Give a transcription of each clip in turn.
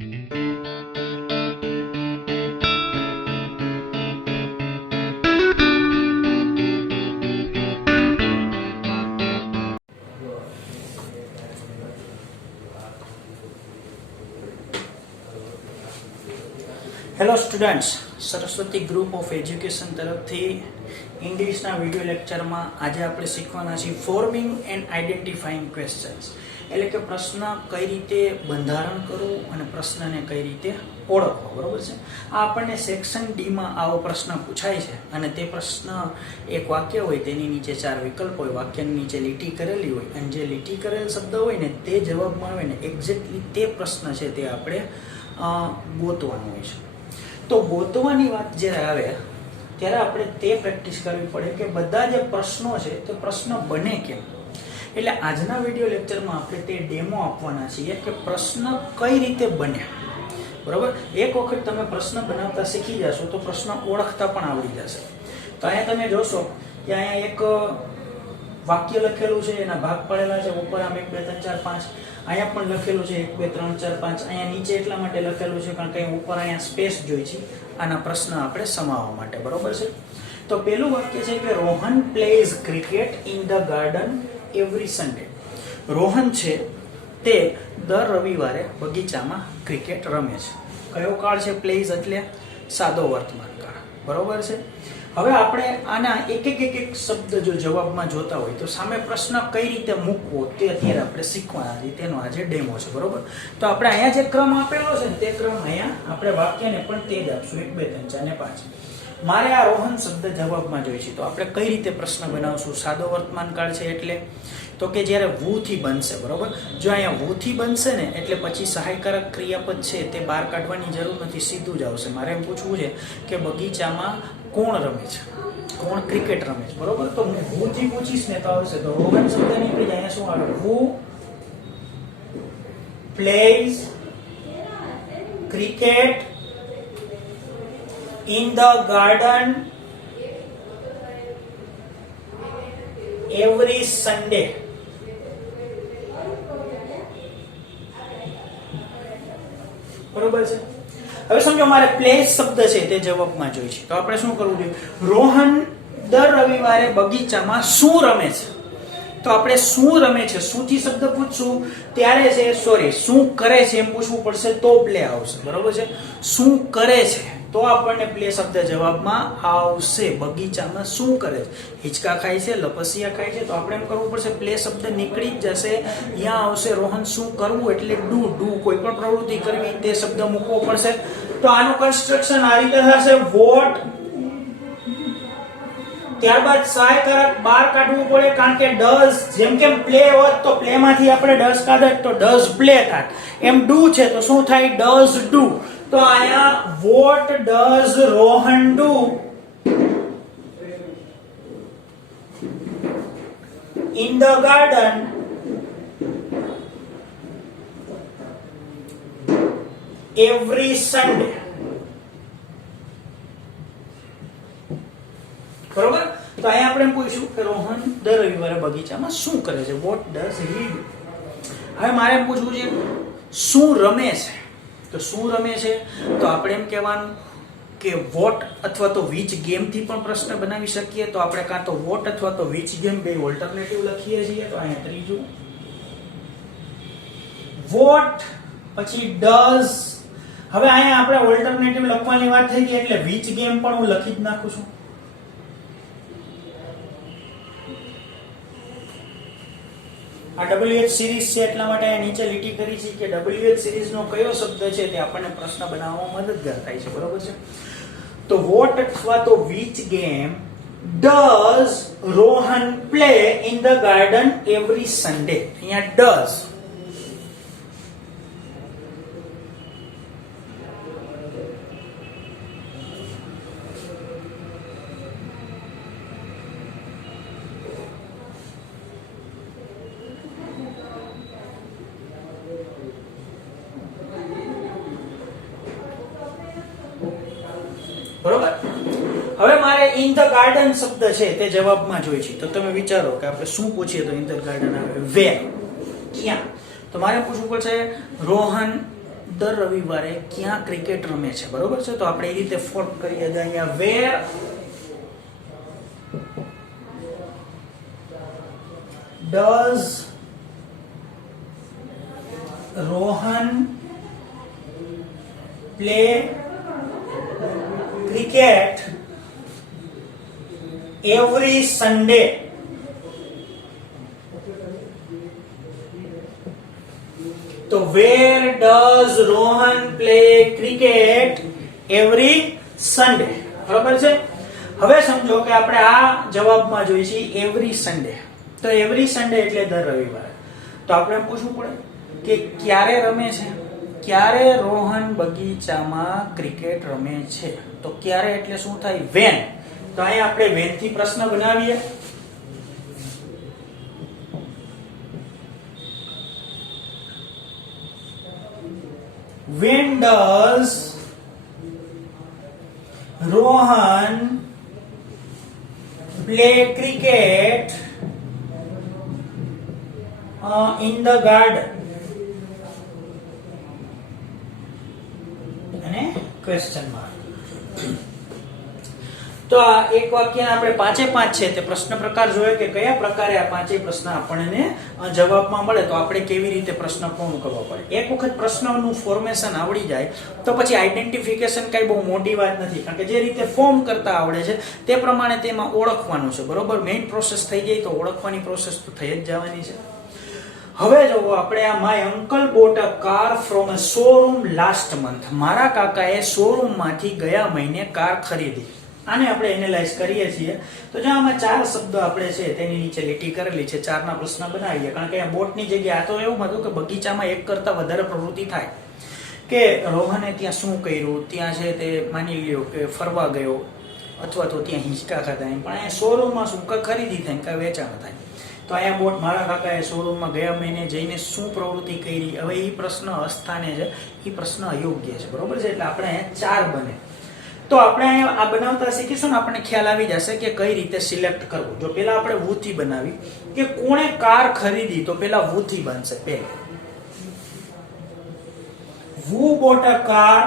Hello students, Saraswati group of education તરફથી ઇંગ્લિશના video લેક્ચરમાં આજે આપણે શીખવાના છીએ ફોર્મિંગ એન્ડ આઈડેન્ટિફાઈંગ ક્વેશ્ચન્સ, એટલે કે પ્રશ્ન કઈ રીતે બંધારણ કરવું અને પ્રશ્નને કઈ રીતે ઓળખવો. બરોબર છે. આ આપણને સેક્શન ડીમાં આવો પ્રશ્ન પૂછાય છે અને તે પ્રશ્ન એક વાક્ય હોય, તેની નીચે 4 વિકલ્પ હોય, વાક્યની નીચે લીટી કરેલી હોય અને જે લીટી કરેલ શબ્દ હોય ને તે જવાબમાં આવે ને એક્ઝેક્ટલી તે પ્રશ્ન છે તે આપણે ગોતવાનું હોય છે. તો ગોતવાની વાત જ્યારે આવે ત્યારે આપણે તે પ્રેક્ટિસ કરવી પડે કે બધા જે પ્રશ્નો છે તે પ્રશ્ન બને કેમ. એટલે આજના વિડીયો લેક્ચરમાં આપણે તે ડેમો આપવાના છીએ કે પ્રશ્ન કઈ રીતે બને. બરોબર. એક વખત તમે પ્રશ્ન બનાવતા શીખી જશો તો પ્રશ્ન ઓળખતા પણ આવડી જશે. તો અહીંયા તમે જોશો કે અહીંયા એક વાક્ય લખેલું છે, એના ભાગ પડેલા છે. ઉપર આમ 1 2 3 4 5 અહીંયા પણ લખેલું છે 1 2 3 4 5. અહીંયા નીચે એટલા માટે લખેલું છે કારણ કે ઉપર અહીંયા સ્પેસ જોઈ છે આના પ્રશ્ન આપણે સમાવવા માટે. બરોબર છે. તો પહેલું વાક્ય છે કે Rohan plays cricket in the garden every Sunday. Rohan છે તે દર રવિવારે બગીચામાં ક્રિકેટ રમે છે. કયો કાળ છે? પ્લેઝ એટલે સાદો વર્તમાન કાળ. બરોબર છે. હવે આપણે આના એક એક શબ્દ જો જવાબમાં જોતા હોય તો સામે પ્રશ્ન કઈ રીતે મૂકવો તે અત્યારે આપણે શીખવાના છીએ. તેનો આજે ડેમો છે. બરોબર. તો આપણે અહીંયા જે ક્રમ આપેલો છે ને તે ક્રમ અહીંયા આપણે વાક્યને પણ તે જ આપશું 1 2 3 4 ને 5. મારે આ રોહન શબ્દ જવાબમાં જોઈએ છે તો આપણે કઈ રીતે પ્રશ્ન બનાવશું? સાદો વર્તમાન કાળ છે એટલે તો કે જ્યારે વુ થી બનશે. બરોબર. જો અહીંયા વુ થી બનશે ને એટલે પછી સહાયકારક ક્રિયાપદ છે તે બહાર કાઢવાની જરૂર નથી, સીધું જ આવશે. મારે એમ પૂછવું છે કે બગીચામાં કોણ રમે છે, કોણ ક્રિકેટ રમે છે. બરોબર. તો હું વુ થી પૂછીશ ને તો આવશે. તો રોહન શબ્દ નીકળી જાય. અહીંયા શું આવે? Who plays cricket in the garden every Sunday. બરોબર છે. હવે સમજો મારે પ્લેસ શબ્દ છે તે જવાબમાં જોઈએ છે તો આપણે શું કરવું જોઈએ? રોહન દર રવિવારે બગીચામાં શું રમે છે? તો આપણે શું રમે છે શું થી શબ્દ પૂછશું ત્યારે છે શું કરે છે એમ પૂછવું પડશે તો પ્લે આવશે. બરોબર છે. શું કરે છે તો આપણને પ્લે શબ્દ જવાબમાં આવશે. બગીચામાં શું કરે છે? હિંચકા ખાય છે, લપસિયા ખાય છે. તો આપણે એમ કરવું પડશે પ્લે શબ્દ નીકળી જ જશે. અહીંયા આવશે રોહન શું કરવું એટલે ડુ. કોઈ પણ પ્રવૃત્તિ કરવી તે શબ્દ મૂકવો પડશે. તો આનું કન્સ્ટ્રક્શન આ રીતે થશે. વોટ, ત્યારબાદ સહાયકારક બહાર કાઢવું પડે કારણ કે ડઝ, જેમ કેમ પ્લે હોત તો પ્લે માંથી આપણે ડઝ કાઢે તો ડઝ પ્લે થાત. એમ ડુ છે તો શું થાય? Does do. તો આયા what does Rohan do in the garden every Sunday. બરોબર. તો અહીંયા આપણે એમ પૂછ્યું કે રોહન દર રવિવારે બગીચામાં શું કરે છે? What does he do. હવે મારે એમ પૂછવું છે શું રમે છે? તો શું રમે છે તો આપણે એમ કહેવાનું કે વોટ અથવા તો વિચ ગેમ થી પણ પ્રશ્ન બનાવી શકીએ. તો આપણે કાં તો વોટ અથવા તો વિચ ગેમ બે ઓલ્ટરનેટિવ લખીએ છીએ. તો અહીંયા ત્રીજું વોટ પછી ડઝ. હવે અહીંયા આપણે ઓલ્ટરનેટિવ લખવાની વાત થઈ ગઈ એટલે વિચ ગેમ પણ હું લખી જ નાખું છું. આ WH સિરીઝ છે એટલા માટે નીચે લીટી કરી છે કે WH સિરીઝ નો કયો શબ્દ છે તે આપણને પ્રશ્ન બનાવવામાં મદદગાર થાય છે. બરોબર છે. તો વોટ અથવા તો which game does Rohan play in the garden every Sunday. અહીંયા ડઝ. બરોબર. હવે મારે ઇન ધ ગાર્ડન શબ્દ છે તે જવાબમાં જોઈએ છે. તો તમે વિચારો કે આપણે શું પૂછીએ તો ઇન ધ ગાર્ડન આવે વેર, ક્યાં. તો મારે પૂછવું પડશે રોહન દર રવિવારે ક્યાં ક્રિકેટ રમે છે, બરોબર છે. તો આપણે એ રીતે ફોર્મ કરીએ છીએ અહીંયા, where does Rohan play cricket every Sunday. તો where does Rohan play cricket every Sunday, બરાબર છે. હવે સમજો કે આપણે આ જવાબમાં જોઈએ છીએ એવરી સન્ડે. તો એવરી સન્ડે એટલે દર રવિવારે. તો આપણે પૂછવું પડે કે ક્યારે રમે છે, ક્યારે રોહન બગીચામાં ક્રિકેટ રમે છે. તો ક્યારે એટલે શું થાય, વેન. તો અહીંયા આપણે વેન થી પ્રશ્ન બનાવીએ. When does Rohan play cricket in the garden? અને ક્વેશ્ચન માર્ક. તો આ એક વાક્ય આપણે પાંચે પાંચ છે તે પ્રશ્ન પ્રકાર જોઈએ કે કયા પ્રકારે આ પાંચે પ્રશ્ન આપણને જવાબમાં મળે, તો આપણે કેવી રીતે પ્રશ્ન પૂર્ણ કરવો પડે. એક વખત પ્રશ્નનું ફોર્મેશન આવડી જાય તો પછી આઈડેન્ટિફિકેશન કઈ બહુ મોટી વાત નથી, કારણ કે જે રીતે ફોર્મ કરતા આવડે છે તે પ્રમાણે તેમાં ઓળખવાનું છે, બરોબર. મેઇન પ્રોસેસ થઈ જાય તો ઓળખવાની પ્રોસેસ તો થઈ જ જવાની છે. હવે જો આપણે આ my uncle boat a car from a showroom last month. મારા કાકાએ શોરૂમ માંથી ગયા મહિને કાર ખરીદી. આને આપણે એનાલાઇઝ કરીએ છીએ. તો જો આમાં ચાર શબ્દ આપણે છે તેની નીચે લીટી કરેલી છે, ચારના પ્રશ્ન બનાવીએ. કારણ કે આ બોટની જગ્યાએ આ તો એવું હતું કે બગીચામાં એક કરતા વધારે પ્રવૃત્તિ થાય, કે રોહને ત્યાં શું કર્યું, ત્યાં છે તે માની લ્યો કે ફરવા ગયો અથવા તો ત્યાં હિંચકા ખાધા. પણ અહીંયા શોરૂમમાં શું ખરીદી થાય, કાંઈ વેચાણ થાય. તો અહીંયા બોટ મારા કાકાએ શોરૂમમાં ગયા મહિને જઈને શું પ્રવૃત્તિ કરી. હવે એ પ્રશ્ન અસ્થાને છે, એ પ્રશ્ન અયોગ્ય છે, બરોબર છે. એટલે આપણે અહીંયા ચાર બને. તો આપણે આ બનાવતા શીખીશું ને આપણને ખ્યાલ આવી જશે કે કઈ રીતે સિલેક્ટ કરવું. જો પેલા આપણે વુ થી બનાવી કે કોણે કાર ખરીદી, તો પેલા વુ થી બનશે. પેલા who bought a car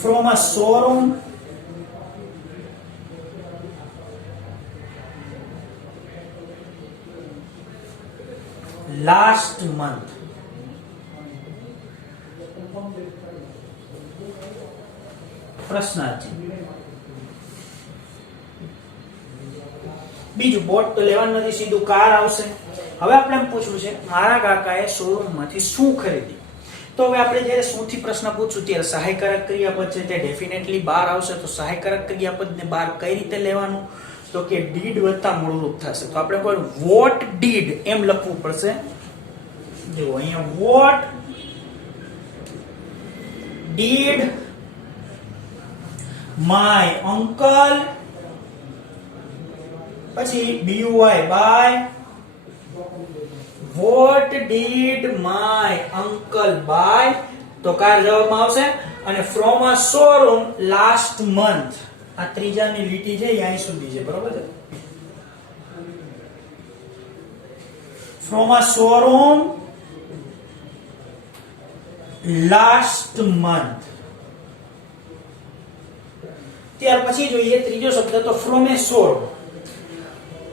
from a showroom last month. પ્રશ્નાર્થ. બીજું બોટ તો લેવાનું નથી, સીધું કાર આવશે. હવે આપણે એમ પૂછવું છે મારા કાકાએ શોરૂમ માંથી શું ખરીદી. તો હવે આપણે જ્યારે શું થી પ્રશ્ન પૂછશું ત્યારે સહાયકારક ક્રિયાપદ છે તે ડેફિનેટલી બહાર આવશે. તો સહાયકારક ક્રિયાપદને બહાર કઈ રીતે લેવાનું, તો કે ડીડ વત્તા મૂળરૂપ થશે. તો આપણે કોઈ વોટ ડીડ એમ લખવું પડશે. જો અહીંયા વોટ ડીડ my uncle, પછી buy by, what did my uncle buy, તો કાર જવાબમાં આવશે. અને from a showroom last month, આ ત્રીજાની લીટી છે અહીં સુધી છે, બરોબર છે. from a showroom last month. ત્યાર પછી જોઈએ ત્રીજો શબ્દ, તો ફ્રોમ એ શોર.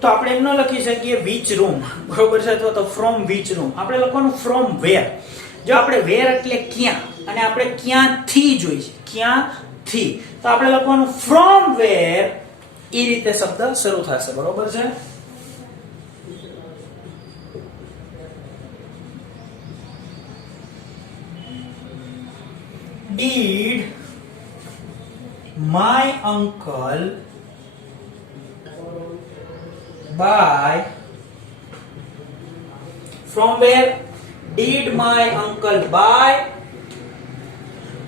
તો આપણે એમ ન લખી શકીએ વિચ રૂમ, બરોબર છે, અથવા તો ફ્રોમ વિચ રૂમ. આપણે લખવાનું ફ્રોમ વેર. જો આપણે વેર એટલે ક્યાં, અને આપણે ક્યાંથી જોઈએ, ક્યાંથી. તો આપણે લખવાનું ફ્રોમ વેર. એ રીતે શબ્દ શરૂ થશે, બરોબર છે. Did my uncle buy, from where did my uncle buy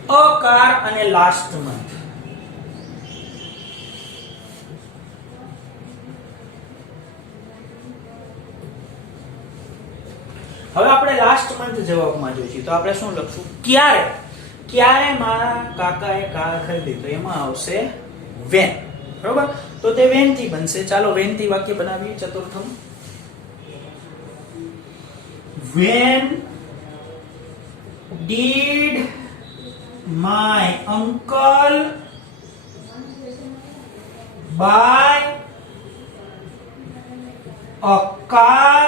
a car અને last month. હવે આપણે લાસ્ટ મંથ જવાબમાં જોઈશું. તો આપણે શું લખશું, ક્યારે. ક્યારે મારા કાકાએ કાર ખરીદી, તો એમાં આવશે વેન, બરોબર. તો તે વેન થી બનશે. ચાલો વેન થી વાક્ય બનાવીએ. ચતુર્થમ when did my uncle buy a car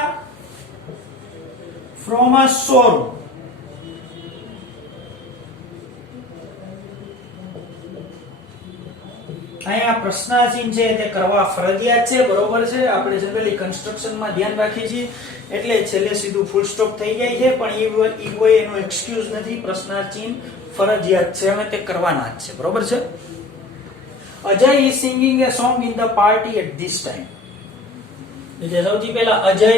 from a showroom? અહીંયા પ્રશ્નાચિહ્ન છે તે કરવા ફરજિયાત છે, બરોબર છે. આપણે જનરલી કન્સ્ટ્રક્શનમાં ધ્યાન રાખીએ છીએ એટલે છેલ્લે સીધું ફૂલ સ્ટોપ થઈ જાય છે, પણ એ કોઈ એનો એક્સક્યુઝ નથી. પ્રશ્નાચિહ્ન ફરજિયાત છે અને તે કરવાના જ છે, બરોબર છે. Ajay is singing a song in the party at this time. એટલે સૌથી પહેલા અજય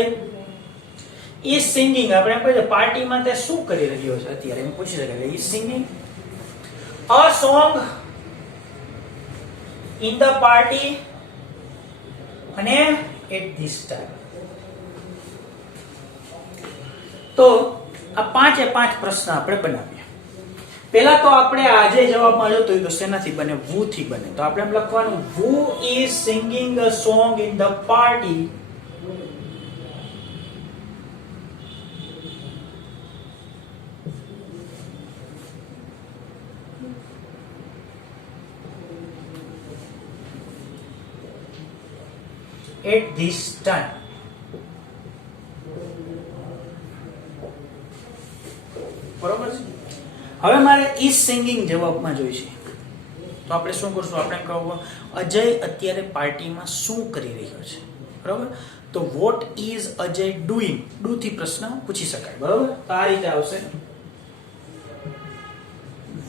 is singing, આપણે એમ કહીએ પાર્ટીમાં તે શું કરી રહ્યો છે અત્યારે, એમ પૂછી શકાય. is singing a song in the party અને at this time. તો આ પાંચે પાંચ પ્રશ્ન આપણે બનાવીએ. પહેલા તો આપણે આજે જવાબમાં જોતો હોય તો શેનાથી બને? who થી બને. તો આપણે એમ લખવાનું who is singing a song in the party at this time. બરોબર છે. હવે મારે is singing જવાબમાં જોઈશે, તો આપણે શું કરશું? આપણે કહું અજય અત્યારે પાર્ટીમાં શું કરી રહ્યો છે, બરોબર. તો what is Ajay doing? do થી પ્રશ્ન પૂછી શકાય, બરોબર. તો આ રીતે આવશે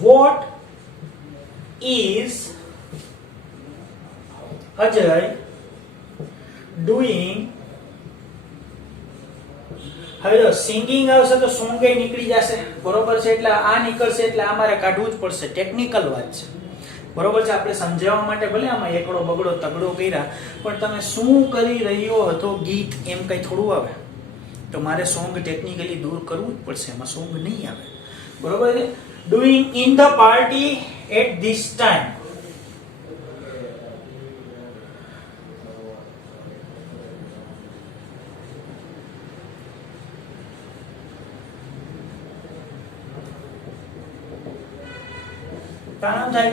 what is અજય doing. હવે જો સિંગિંગ આવશે તો સોંગ એ નીકળી જશે, બરોબર છે. એટલે આ નીકળશે એટલે આ મારે કાઢવું જ પડશે. ટેકનિકલ વાત છે, બરોબર છે. આપણે સમજાવવા માટે ભલે આમાં એકડો બગડો તગડો કર્યા, પણ તમે શું કરી રહ્યો હતો ગીત એમ કઈ થોડું આવે. તો મારે સોંગ ટેકનિકલી દૂર કરવું જ પડશે, એમાં સોંગ નહીં આવે, બરોબર છે. Doing in the party at this time. કારણ થાય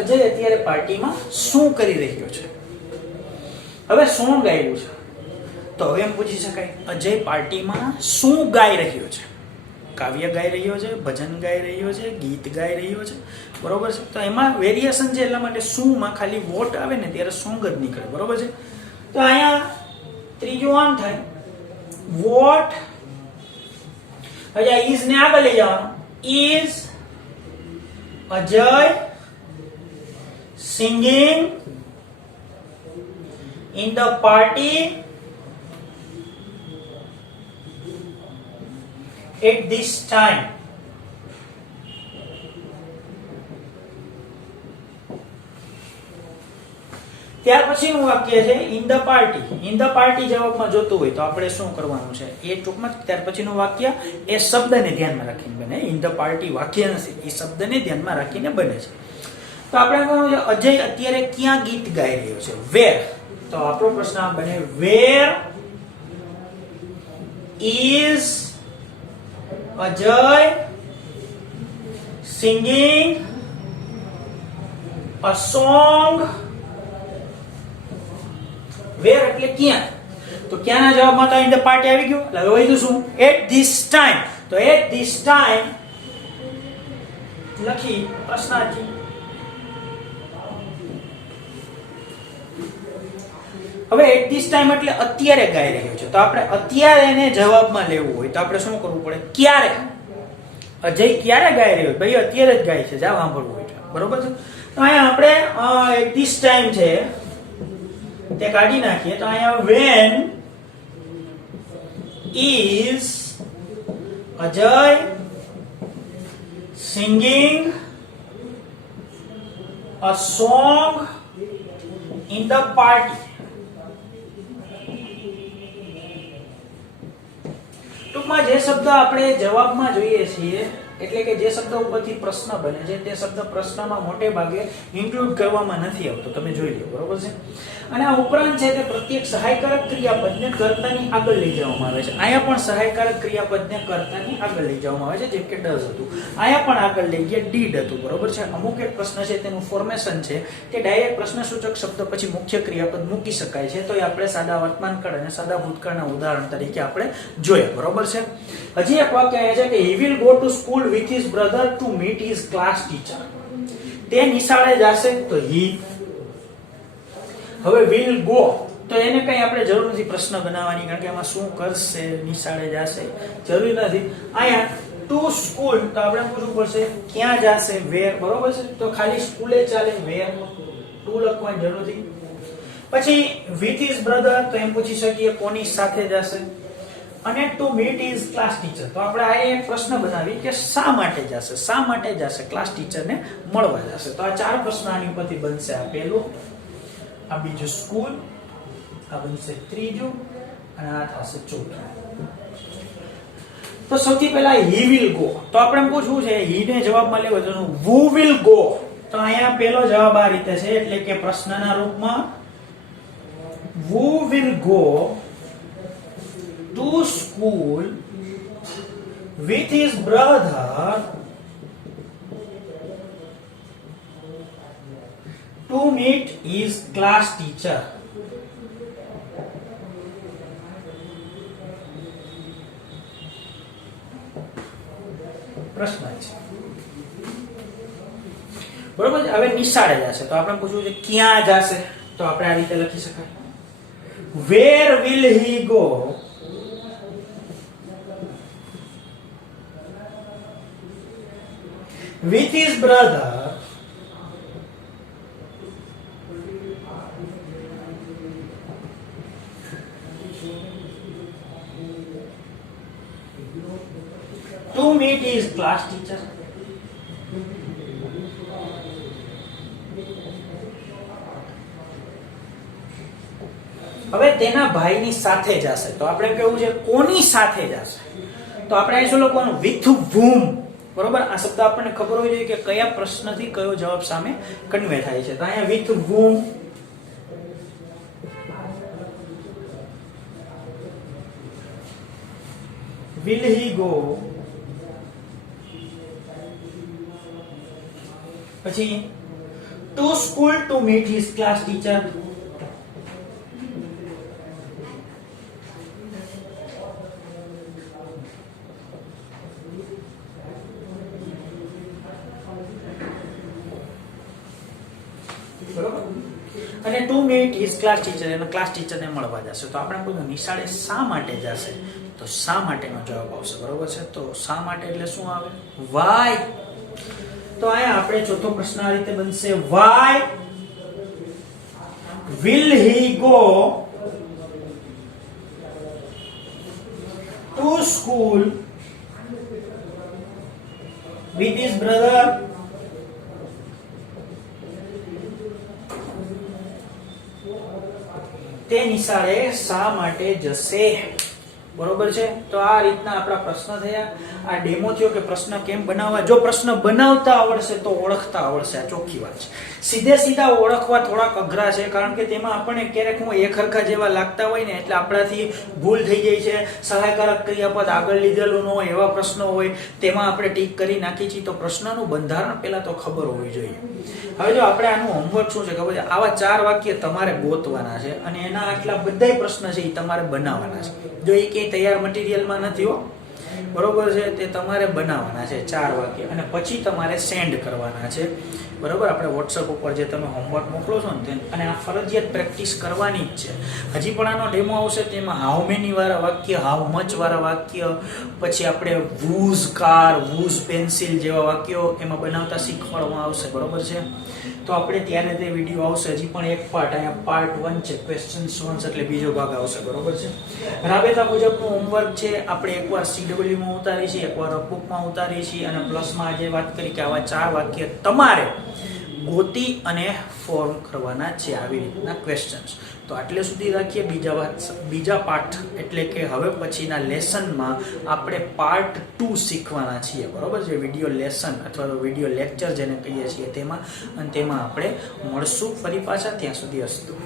અજય અત્યારે પાર્ટીમાં શું કરી રહ્યો છે. હવે સોંગ ગાયું છે તો હવે એમ પૂછી શકાય અજય પાર્ટીમાં શું ગાઈ રહ્યો છે? કાવ્ય ગાઈ રહ્યો છે, ભજન ગાઈ રહ્યો છે, ગીત ગાઈ રહ્યો છે, બરોબર છે. તો એમાં વેરિએશન છે, એટલા માટે શું માં ખાલી વોટ આવે ને ત્યારે સોંગ જ નીકળે, બરોબર છે. તો અહીંયા ત્રીજું આમ થાય વોટ. હવે ઇઝ ને આગળ લઈ જવાનું. Is Ajay singing in the party at this time. ત્યાર પછીનું વાક્ય છે in the party. In the party જવાબમાં જોતું હોય તો આપણે શું કરવાનું છે? એ ટૂંકમાં ત્યાર પછીનું વાક્ય એ શબ્દને ધ્યાનમાં રાખીને બને. ઇન ધ પાર્ટી વાક્ય નથી, એ શબ્દને ધ્યાનમાં રાખીને બને છે. તો આપણે કહ્યું છે અજય અત્યારે ક્યાં ગીત ગાઈ રહ્યો છે? વેર. તો આપણો પ્રશ્ન બને where is Ajay singing a song. Where એટલે ક્યાં? તો ક્યાંના જવાબમાં તો ઇન ધ પાર્ટી આવી ગયું. એટલે હવે શું? At this time. તો એટ ધીસ ટાઈમ લખી પ્રશ્નાર્થી. હવે એટ ધીસ ટાઈમ એટલે અત્યારે ગાઈ રહ્યો છે. તો આપણે અત્યારે એને જવાબમાં લેવું હોય તો આપણે શું કરવું પડે? ક્યારે? અજય ક્યારે ગાઈ રહ્યો? ભાઈ અત્યારે જ ગાય છે, જા સાંભળવું હોય, બરોબર છે. તો અહીંયા આપણે એટ ધીસ ટાઈમ છે તે કાઢી નાખીએ. તો અહીંયા when is Ajay singing a song in the party. ટૂંકમાં જે શબ્દ આપણે જવાબમાં જોઈએ છીએ એટલે કે જે શબ્દ ઉપરથી પ્રશ્ન બને છે તે શબ્દ પ્રશ્નમાં મોટે ભાગે ઇન્ક્લુડ કરવામાં નથી આવતો, તમે જોઈ લો, બરોબર છે. અને આ ઉપરાંત છે તે પ્રત્યેક સહાયકારક ક્રિયાપદને કર્તાની આગળ લઈ જવામાં આવે છે. અહીંયા પણ સહાયકારક ક્રિયાપદને કર્તાની આગળ લઈ જવામાં આવે છે, જેમ કે ડઝ હતું. અહીંયા પણ આગળ લઈ ગયા ડીડ હતું, બરોબર છે. અમુક એક પ્રશ્ન છે તેનું ફોર્મેશન છે કે ડાયરેક્ટ પ્રશ્નસૂચક શબ્દ પછી મુખ્ય ક્રિયાપદ મૂકી શકાય છે, તો એ આપણે સાદા વર્તમાનકાળ અને સાદા ભૂતકાળના ઉદાહરણ તરીકે આપણે જોઈએ, બરોબર છે. હજી એક વાક્ય અહીંયા છે કે he will go to school with his brother to meet his class teacher. તે નિશાળે જશે તો he. હવે will go તો એને કઈ આપણે જરૂર નથી પ્રશ્ન બનાવવાની, કારણ કે એમાં શું કરશે, નિશાળે જશે, જરૂરી નથી. અહીંયા ટુ સ્કૂલ તો આપણે પૂછવું પડશે ક્યાં જશે, વેર, બરોબર છે. તો ખાલી સ્કૂલે ચાલે, વેર ટુ લખવાની જરૂર નથી. પછી with his brother તો એમ પૂછી શકીએ કોની સાથે જશે, અને to meet his class teacher તો આપણે આ એક પ્રશ્ન બનાવી કે શા માટે જશે, શા માટે જશે ક્લાસ ટીચરને મળવા જશે. તો આ ચાર પ્રશ્ન આની ઉપરથી બનશે. આ પહેલું, આ બીજું સ્કૂલ, આ બનશે ત્રીજું, અને આ થશે ચોથું. તો સૌથી પહેલા he will go તો આપણે પૂછવું છે he ને જવાબમાં લેવો તો who will go. તો અહીંયા પહેલો જવાબ આ રીતે છે, એટલે કે પ્રશ્નના રૂપમાં who will go to school with his brother to meet his class teacher. પ્રશ્ન છે, બરોબર. હવે નિશાળે જશે તો આપણે પૂછવું છે ક્યાં જશે, તો આપણે આ રીતે લખી શકાય where will he go with his brother to meet his class teacher. હવે તેના ભાઈની સાથે જશે તો આપણે કેવું છે કોની સાથે જશે, તો આપણે અહીં શું લખવાનું with whom, બરોબર. આ શબ્દ આપણને ખબર હોવી જોઈએ કે કયા પ્રશ્નથી કયો જવાબ સામે કન્વે થાય છે. તો અહીંયા with whom, will he go, પછી to school to meet his class teacher. અને to meet his class teacher, એના ક્લાસ ટીચરને મળવા જશે. તો આપણે પૂછ્યું નિશાળે શા માટે જશે, તો શા માટેનો જવાબ આવશે, બરોબર છે. તો શા માટે એટલે શું આવે, why. તો અહીંયા આપણે ચોથો પ્રશ્ન આ રીતે બનશે why will he go to school with his brother તે નિશાળે શા માટે જશે, બરોબર છે. તો આ રીતના આપણા પ્રશ્ન થયા. આ ડેમો થયો કે પ્રશ્ન કેમ બનાવવા. જો પ્રશ્ન બનાવતા આવડશે તો ઓળખતા આવડશે, આ ચોખ્ખી વાત છે. સીધે સીધા ઓળખવા થોડાક અઘરા છે, કારણ કે તેમાં આપણને ક્યારેક એક હરખા જેવા લાગતા હોય ને એટલે આપણાથી ભૂલ થઈ જાય છે. સહાયકારક ક્રિયાપદ આગળ લીધેલું ન હોય એવા પ્રશ્નો હોય, તેમાં આપણે ટીક કરી નાખી છીએ. તો પ્રશ્નનું બંધારણ પહેલા તો ખબર હોવી જોઈએ. હવે જો આપણે આનું હોમવર્ક શું છે ખબર છે, આવા 4 વાક્ય તમારે ગોતવાના છે અને એના આટલા બધા પ્રશ્ન છે એ તમારે બનાવવાના છે. જો એ ક્યાંય તૈયાર મટીરિયલમાં નથી હો, બરોબર છે. તે તમારે બનાવવાના છે 4 વાક્ય અને પછી તમારે સેન્ડ કરવાના છે, બરોબર. આપણે WhatsApp ઉપર જે તમે હોમવર્ક મોકલો છો ને અને આ ફરજિયાત પ્રેક્ટિસ કરવાની જ છે. હજી પણ આનો ડેમો આવશે, તેમાં હાઉ મેની વાળા વાક્ય, હાઉ મચ વાળા વાક્ય, પછી આપણે વૂઝ કાર, વૂઝ પેન્સિલ જેવા વાક્યો એમાં બનાવતા શીખવાડવામાં આવશે, બરોબર છે. તો આપણે ત્યારે તે વિડીયો આવશે. હજી પણ એક પાર્ટ, અહીંયા પાર્ટ 1 છે, ક્વેશ્ચન્સ 1 એટલે બીજો ભાગ આવશે, બરોબર છે. રાબેતા મુજબનું હોમવર્ક છે. આપણે એકવાર CW માં ઉતારી છીએ, એકવાર વર્કબુકમાં ઉતારી છીએ અને પ્લસમાં આજે વાત કરી કે આવા 4 વાક્ય તમારે ગોતી અને ફોર્મ કરવાના છે, આવી રીતના ક્વેશ્ચન્સ. તો આટલે સુધી રાખીએ. બીજા પાઠ એટલે કે હવે પછીના લેસનમાં આપણે પાર્ટ 2 શીખવાના છીએ, બરોબર છે. વિડીયો લેસન અથવા તો વિડીયો લેક્ચર જેને કહીએ છીએ તેમાં, અને તેમાં આપણે મળશું ફરી પાછા. ત્યાં સુધી અસ્તુ.